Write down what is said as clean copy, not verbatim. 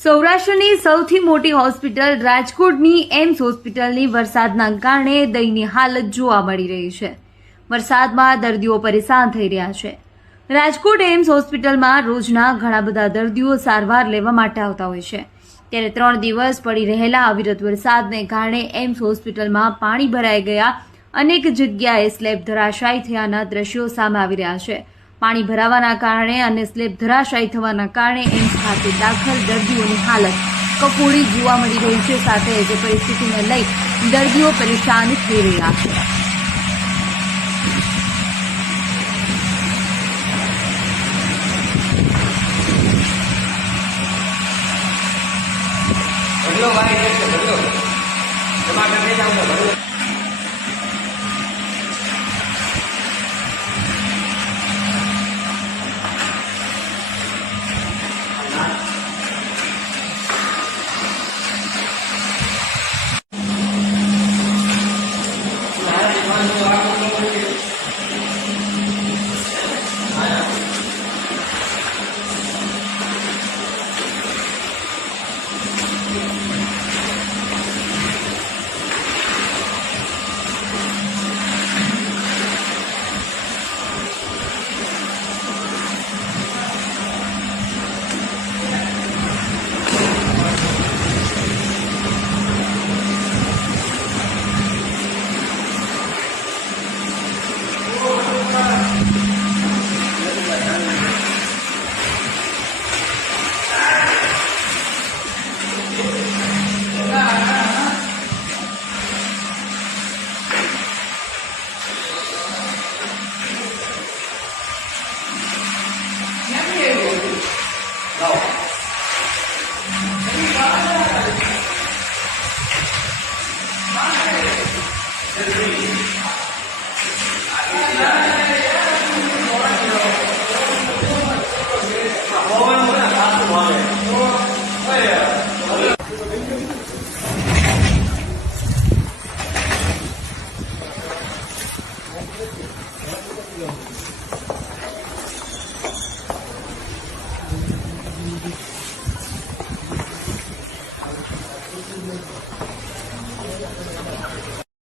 સૌરાષ્ટ્રની સૌથી મોટી હોસ્પિટલ રાજકોટની એમ્સ હોસ્પિટલની વરસાદના કારણે દયનીય હાલત જોવા મળી રહી છે। વરસાદમાં દર્દીઓ પરેશાન થઈ રહ્યા છે। રાજકોટ એમ્સ હોસ્પિટલમાં રોજના ઘણા બધા દર્દીઓ સારવાર લેવા માટે આવતા હોય છે, ત્યારે 3 દિવસ પડી રહેલા અવિરત વરસાદને કારણે એમ્સ હોસ્પિટલમાં પાણી ભરાઈ ગયા અનેક જગ્યાએ સ્લેબ ધરાશાયી થયાના દ્રશ્યો સામે આવી રહ્યા છે। પાણી ભરાવાના કારણે અને સ્લેબ ધરાશાયી થવાના કારણે એમ્સ ખાતે દાખલ દર્દીઓની હાલત કફોડી જોવા મળી રહી છે। સાથે જ પરિસ્થિતિને લઈ દર્દીઓ પરેશાન થઈ રહ્યા છે। ભાઈ